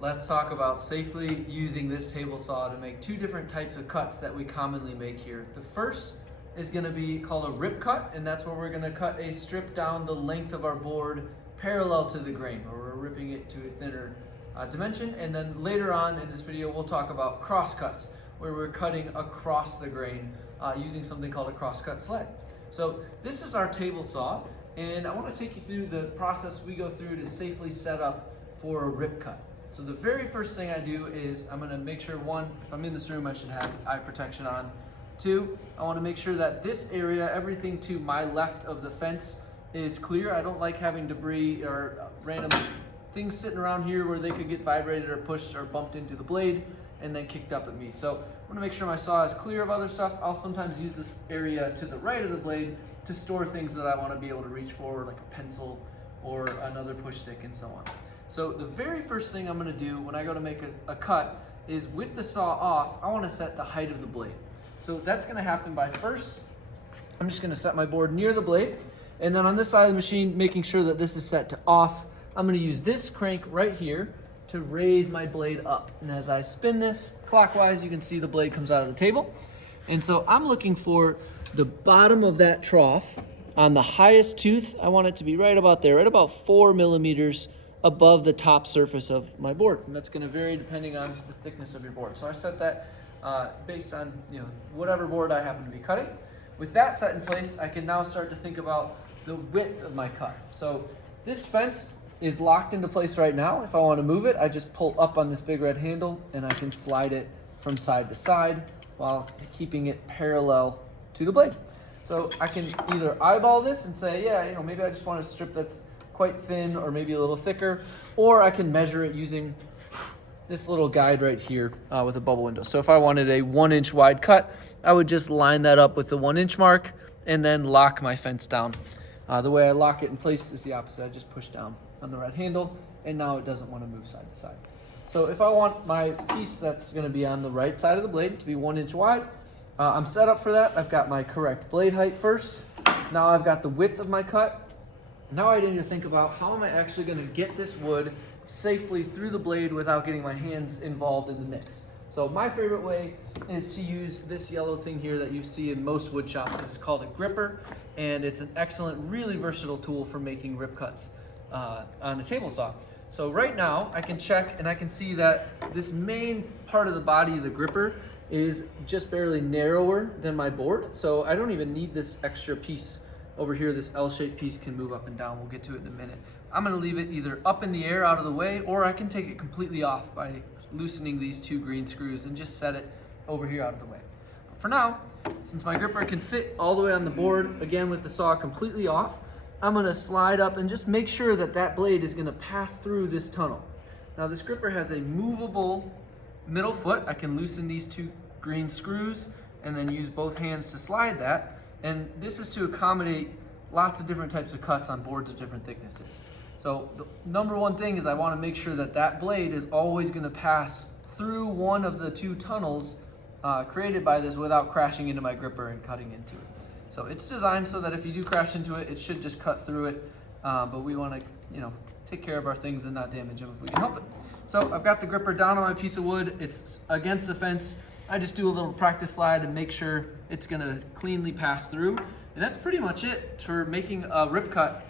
let's talk about safely using this table saw to make two different types of cuts that we commonly make here. The first is going to be called a rip cut, and that's where we're going to cut a strip down the length of our board parallel to the grain, or we're ripping it to a thinner dimension. And then later on in this video, we'll talk about crosscuts, where we're cutting across the grain using something called a crosscut sled. So this is our table saw, and I want to take you through the process we go through to safely set up for a rip cut. So the very first thing I do is I'm going to make sure, one, if I'm in this room, I should have eye protection on. Two, I want to make sure that this area, everything to my left of the fence, is clear. I don't like having debris or random things sitting around here where they could get vibrated or pushed or bumped into the blade and then kicked up at me. So I want to make sure my saw is clear of other stuff. I'll sometimes use this area to the right of the blade to store things that I want to be able to reach for, like a pencil or another push stick and so on. So the very first thing I'm going to do when I go to make a cut is, with the saw off, I want to set the height of the blade. So that's going to happen by, first, I'm just going to set my board near the blade, and then on this side of the machine, making sure that this is set to off, I'm going to use this crank right here to raise my blade up. And as I spin this clockwise, you can see the blade comes out of the table. And so I'm looking for the bottom of that trough on the highest tooth. I want it to be right about there, right about 4 millimeters above the top surface of my board. And that's going to vary depending on the thickness of your board. So I set that based on whatever board I happen to be cutting. With that set in place, I can now start to think about the width of my cut. So this fence is locked into place right now. If I want to move it, I just pull up on this big red handle and I can slide it from side to side while keeping it parallel to the blade. So I can either eyeball this and say, yeah, maybe I just want a strip that's quite thin or maybe a little thicker, or I can measure it using this little guide right here with a bubble window. So if I wanted a 1-inch wide cut, I would just line that up with the 1-inch mark and then lock my fence down. The way I lock it in place is the opposite. I just push down on the red handle, and now it doesn't want to move side to side. So if I want my piece that's going to be on the right side of the blade to be 1 inch wide, I'm set up for that. I've got my correct blade height first. Now I've got the width of my cut. Now I need to think about, how am I actually going to get this wood safely through the blade without getting my hands involved in the mix. So my favorite way is to use this yellow thing here that you see in most wood shops. This is called a Grripper, and it's an excellent, really versatile tool for making rip cuts on a table saw. So right now I can check and I can see that this main part of the body of the Grripper is just barely narrower than my board. So I don't even need this extra piece over here. This L-shaped piece can move up and down. We'll get to it in a minute. I'm going to leave it either up in the air out of the way, or I can take it completely off by loosening these two green screws and just set it over here out of the way. But for now, since my Grripper can fit all the way on the board, again with the saw completely off, I'm going to slide up and just make sure that that blade is going to pass through this tunnel. Now this Grripper has a movable middle foot. I can loosen these two green screws and then use both hands to slide that. And this is to accommodate lots of different types of cuts on boards of different thicknesses. So the number one thing is I want to make sure that that blade is always going to pass through one of the two tunnels created by this without crashing into my Grripper and cutting into it. So it's designed so that if you do crash into it, it should just cut through it. But we want to, take care of our things and not damage them if we can help it. So I've got the Grripper down on my piece of wood. It's against the fence. I just do a little practice slide and make sure it's going to cleanly pass through. And that's pretty much it for making a rip cut.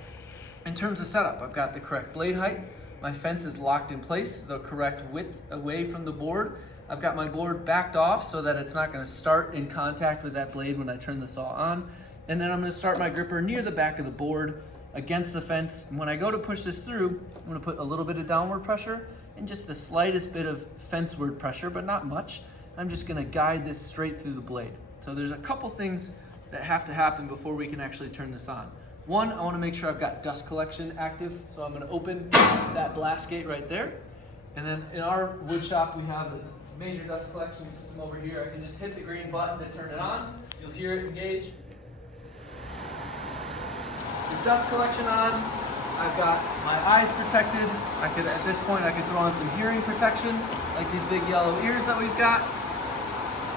In terms of setup, I've got the correct blade height. My fence is locked in place, the correct width away from the board. I've got my board backed off so that it's not going to start in contact with that blade when I turn the saw on. And then I'm going to start my Grripper near the back of the board against the fence. And when I go to push this through, I'm going to put a little bit of downward pressure and just the slightest bit of fenceward pressure, but not much. I'm just going to guide this straight through the blade. So there's a couple things that have to happen before we can actually turn this on. One, I want to make sure I've got dust collection active, so I'm going to open that blast gate right there. And then in our wood shop, we have a major dust collection system over here. I can just hit the green button to turn it on. You'll hear it engage. The dust collection on. I've got my eyes protected. At this point, I could throw on some hearing protection, like these big yellow ears that we've got.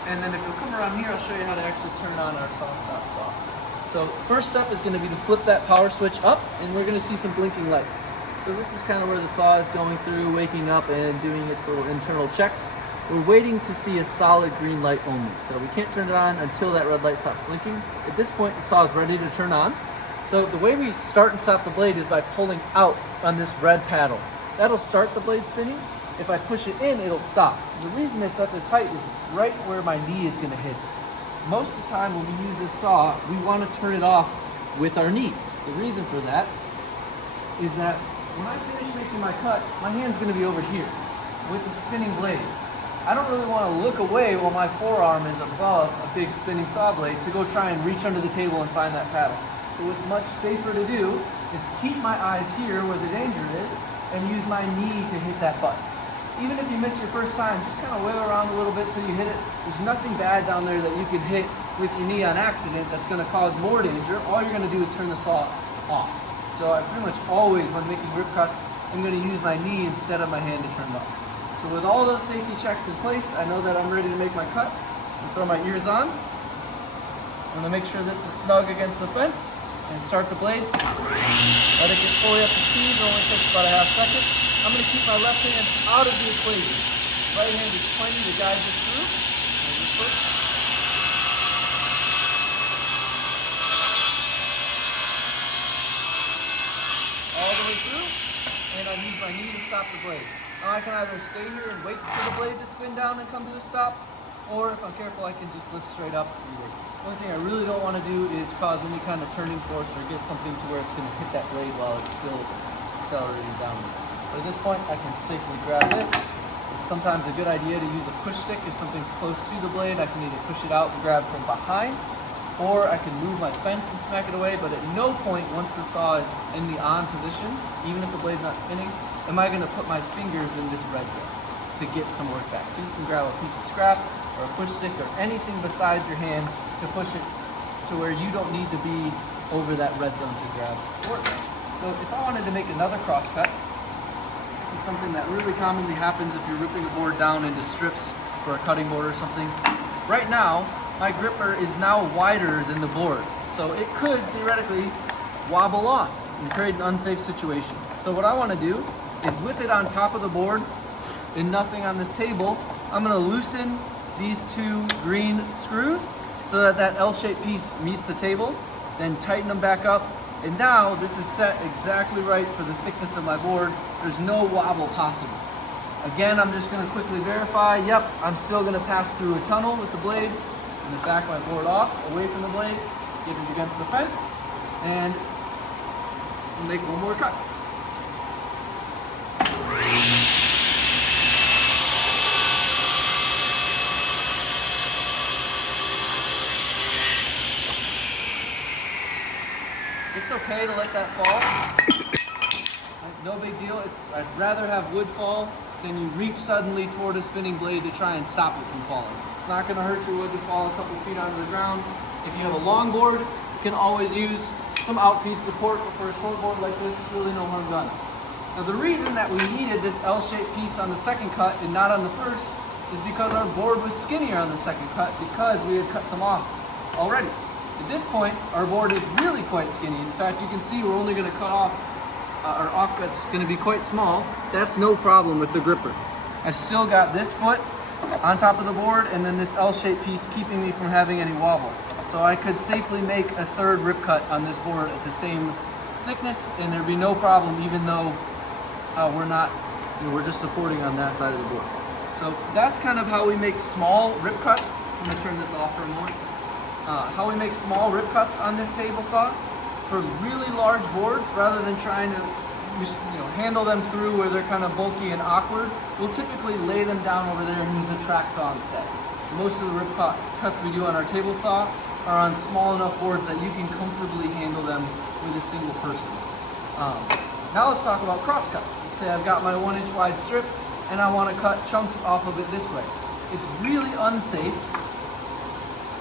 And then if you'll come around here, I'll show you how to actually turn on our stop saw. So first step is going to be to flip that power switch up, and we're going to see some blinking lights. So this is kind of where the saw is going through, waking up and doing its little internal checks. We're waiting to see a solid green light only, so we can't turn it on until that red light stops blinking. At this point, the saw is ready to turn on. So the way we start and stop the blade is by pulling out on this red paddle. That'll start the blade spinning. If I push it in, it'll stop. The reason it's at this height is it's right where my knee is gonna hit. Most of the time when we use this saw, we wanna turn it off with our knee. The reason for that is that when I finish making my cut, my hand's gonna be over here with the spinning blade. I don't really wanna look away while my forearm is above a big spinning saw blade to go try and reach under the table and find that paddle. So what's much safer to do is keep my eyes here where the danger is and use my knee to hit that button. Even if you miss your first time, just kind of wheel around a little bit till you hit it. There's nothing bad down there that you can hit with your knee on accident that's gonna cause more danger. All you're gonna do is turn the saw off. So I pretty much always, when making grip cuts, I'm gonna use my knee instead of my hand to turn it off. So with all those safety checks in place, I know that I'm ready to make my cut. I'm throw my ears on. I'm gonna make sure this is snug against the fence and start the blade. Let it get fully up to speed, it only takes about a half second. I'm gonna keep my left hand out of the equation. Right hand is plenty to guide this through. All the way through, and I use my knee to stop the blade. Now I can either stay here and wait for the blade to spin down and come to a stop, or if I'm careful, I can just lift straight up and wait. The only thing I really don't want to do is cause any kind of turning force or get something to where it's going to hit that blade while it's still accelerating downward. But at this point, I can safely grab this. It's sometimes a good idea to use a push stick. If something's close to the blade, I can either push it out and grab from behind, or I can move my fence and smack it away. But at no point, once the saw is in the on position, even if the blade's not spinning, am I going to put my fingers in this red zone to get some work back. So you can grab a piece of scrap or a push stick or anything besides your hand to push it to where you don't need to be over that red zone to grab work. So if I wanted to make another crosscut, this is something that really commonly happens if you're ripping a board down into strips for a cutting board or something. Right now, my gripper is now wider than the board, so it could theoretically wobble off and create an unsafe situation. So what I want to do is, with it on top of the board and nothing on this table, I'm going to loosen these two green screws so that that L-shaped piece meets the table, then tighten them back up, and now this is set exactly right for the thickness of my board. There's no wobble possible. Again, I'm just going to quickly verify, yep, I'm still going to pass through a tunnel with the blade, and then back my board off, away from the blade, get it against the fence, and make one more cut. It's okay to let that fall. No big deal. I'd rather have wood fall than you reach suddenly toward a spinning blade to try and stop it from falling. It's not going to hurt your wood to fall a couple feet onto the ground. If you have a long board, you can always use some outfeed support, but for a short board like this, really no harm done. Now the reason that we needed this L-shaped piece on the second cut and not on the first is because our board was skinnier on the second cut because we had cut some off already. At this point, our board is really quite skinny. In fact, you can see we're only going to cut off, our offcut's going to be quite small. That's no problem with the gripper. I've still got this foot on top of the board and then this L-shaped piece keeping me from having any wobble. So I could safely make a third rip cut on this board at the same thickness and there'd be no problem, even though we're just supporting on that side of the board. So that's kind of how we make small rip cuts. I'm going to turn this off for a moment. How we make small rip cuts on this table saw for really large boards, rather than trying to handle them through where they're kind of bulky and awkward. We'll typically lay them down over there and use a track saw instead. Most of the rip cuts we do on our table saw are on small enough boards that you can comfortably handle them with a single person. Now let's talk about crosscuts. Let's say I've got my 1 inch wide strip and I want to cut chunks off of it this way. It's really unsafe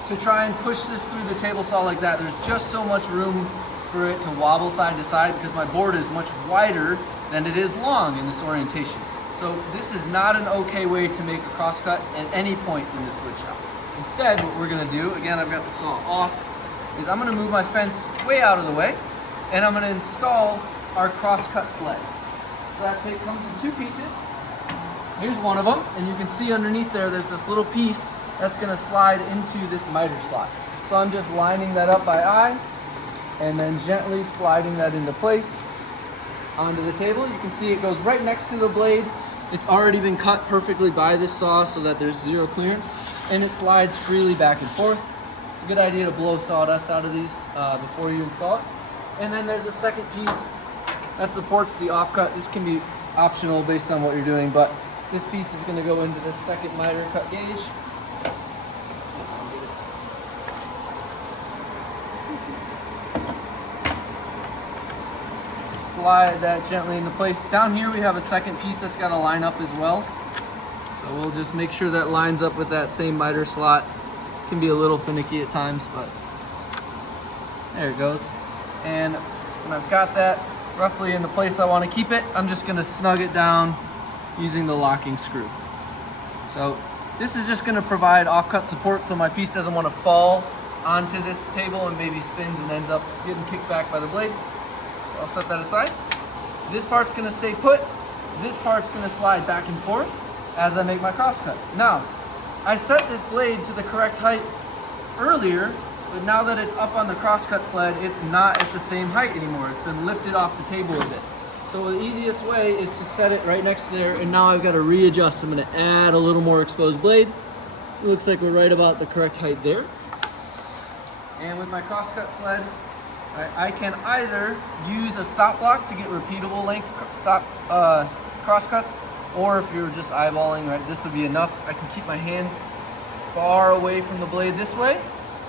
to try and push this through the table saw like that. There's just so much room for it to wobble side to side because my board is much wider than it is long in this orientation. So this is not an okay way to make a crosscut at any point in this wood shop. Instead, what we're going to do, again, I've got the saw off, is I'm going to move my fence way out of the way and I'm going to install our crosscut sled. So that tape comes in 2 pieces. Here's one of them, and you can see underneath there's this little piece that's gonna slide into this miter slot. So I'm just lining that up by eye, and then gently sliding that into place onto the table. You can see it goes right next to the blade. It's already been cut perfectly by this saw so that there's 0 clearance, and it slides freely back and forth. It's a good idea to blow sawdust out of these before you install it. And then there's a second piece that supports the offcut. This can be optional based on what you're doing, but this piece is going to go into this second miter cut gauge. Slide that gently into place. Down here we have a second piece that's got to line up as well. So we'll just make sure that lines up with that same miter slot. It can be a little finicky at times, but there it goes. And when I've got that roughly in the place I want to keep it, I'm just going to snug it down using the locking screw. So this is just going to provide offcut support so my piece doesn't want to fall onto this table and maybe spins and ends up getting kicked back by the blade. So I'll set that aside. This part's going to stay put. This part's going to slide back and forth as I make my crosscut. Now, I set this blade to the correct height earlier, but now that it's up on the crosscut sled, it's not at the same height anymore. It's been lifted off the table a bit. So the easiest way is to set it right next to there, and now I've got to readjust. I'm going to add a little more exposed blade. It looks like we're right about the correct height there. And with my crosscut sled, I can either use a stop block to get repeatable length crosscuts, or if you're just eyeballing, right, this would be enough. I can keep my hands far away from the blade this way,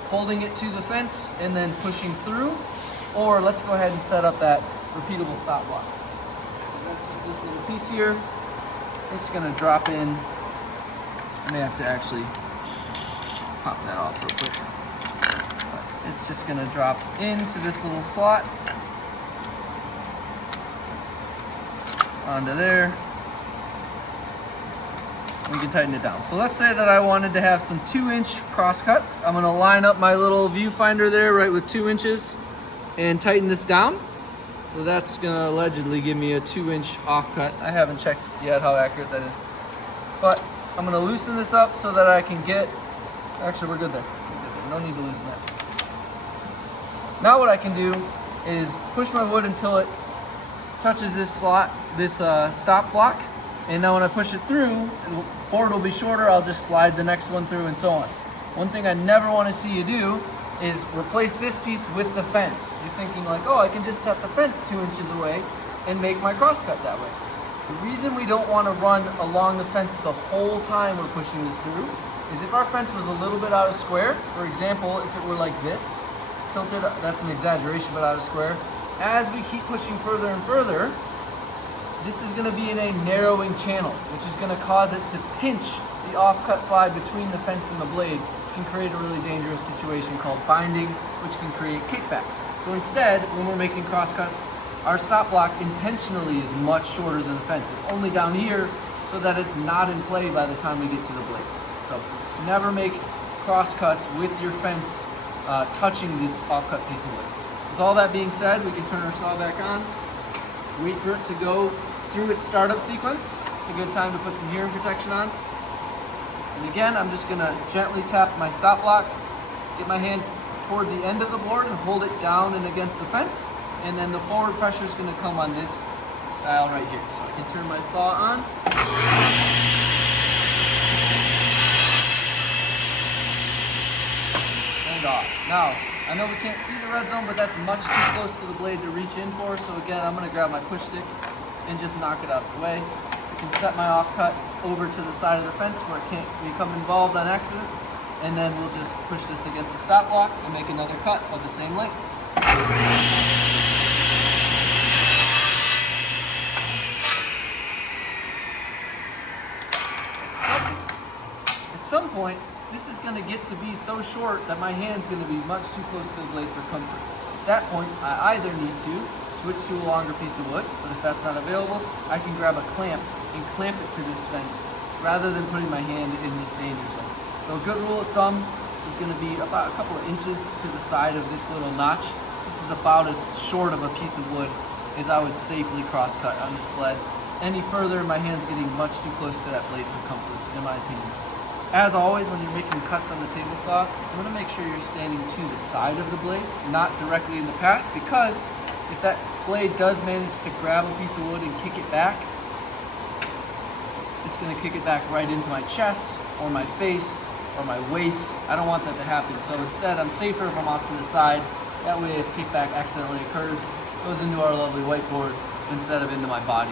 holding it to the fence and then pushing through, or let's go ahead and set up that repeatable stop block. So that's just this little piece here. It's going to drop in. I may have to actually pop that off real quick. But it's just going to drop into this little slot, onto there. We can tighten it down. So let's say that I wanted to have some 2-inch crosscuts. I'm going to line up my little viewfinder there right with 2 inches and tighten this down. So that's going to allegedly give me a 2-inch offcut. I haven't checked yet how accurate that is. But I'm going to loosen this up so that I can get, actually we're good there. No need to loosen that. Now what I can do is push my wood until it touches this slot, this stop block. And now when I push it through, the board will be shorter, I'll just slide the next one through and so on. One thing I never want to see you do is replace this piece with the fence. You're thinking like, oh, I can just set the fence 2 inches away and make my crosscut that way. The reason we don't want to run along the fence the whole time we're pushing this through is if our fence was a little bit out of square, for example, if it were like this, tilted, that's an exaggeration, but out of square, as we keep pushing further and further, this is going to be in a narrowing channel, which is going to cause it to pinch the offcut slide between the fence and the blade, can create a really dangerous situation called binding, which can create kickback. So instead, when we're making crosscuts, our stop block intentionally is much shorter than the fence. It's only down here so that it's not in play by the time we get to the blade. So never make crosscuts with your fence touching this offcut piece of wood. With all that being said, we can turn our saw back on, wait for it to go through its startup sequence. It's a good time to put some hearing protection on. And again, I'm just gonna gently tap my stop block, get my hand toward the end of the board and hold it down and against the fence. And then the forward pressure is gonna come on this dial right here. So I can turn my saw on. And off. Now, I know we can't see the red zone, but that's much too close to the blade to reach in for. So again, I'm gonna grab my push stick and just knock it out of the way. I can set my offcut over to the side of the fence where it can't become involved on accident. And then we'll just push this against the stop block and make another cut of the same length. At some point, this is going to get to be so short that my hand's going to be much too close to the blade for comfort. At that point, I either need to switch to a longer piece of wood, but if that's not available, I can grab a clamp and clamp it to this fence rather than putting my hand in this danger zone. So a good rule of thumb is going to be about a couple of inches to the side of this little notch. This is about as short of a piece of wood is I would safely cross cut on the sled. Any further, my hand's getting much too close to that blade for comfort, in my opinion. As always, when you're making cuts on the table saw, you want to make sure you're standing to the side of the blade, not directly in the path, because if that blade does manage to grab a piece of wood and kick it back, it's going to kick it back right into my chest or my face or my waist. I don't want that to happen. So instead, I'm safer if I'm off to the side. That way, if kickback accidentally occurs, it goes into our lovely whiteboard instead of into my body.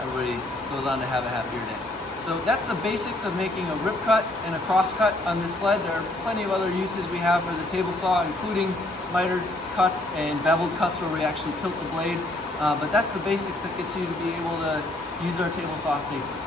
Everybody goes on to have a happier day. So that's the basics of making a rip cut and a cross cut on this sled. There are plenty of other uses we have for the table saw, including mitered cuts and beveled cuts where we actually tilt the blade. But that's the basics that gets you to be able to use our table saw safely.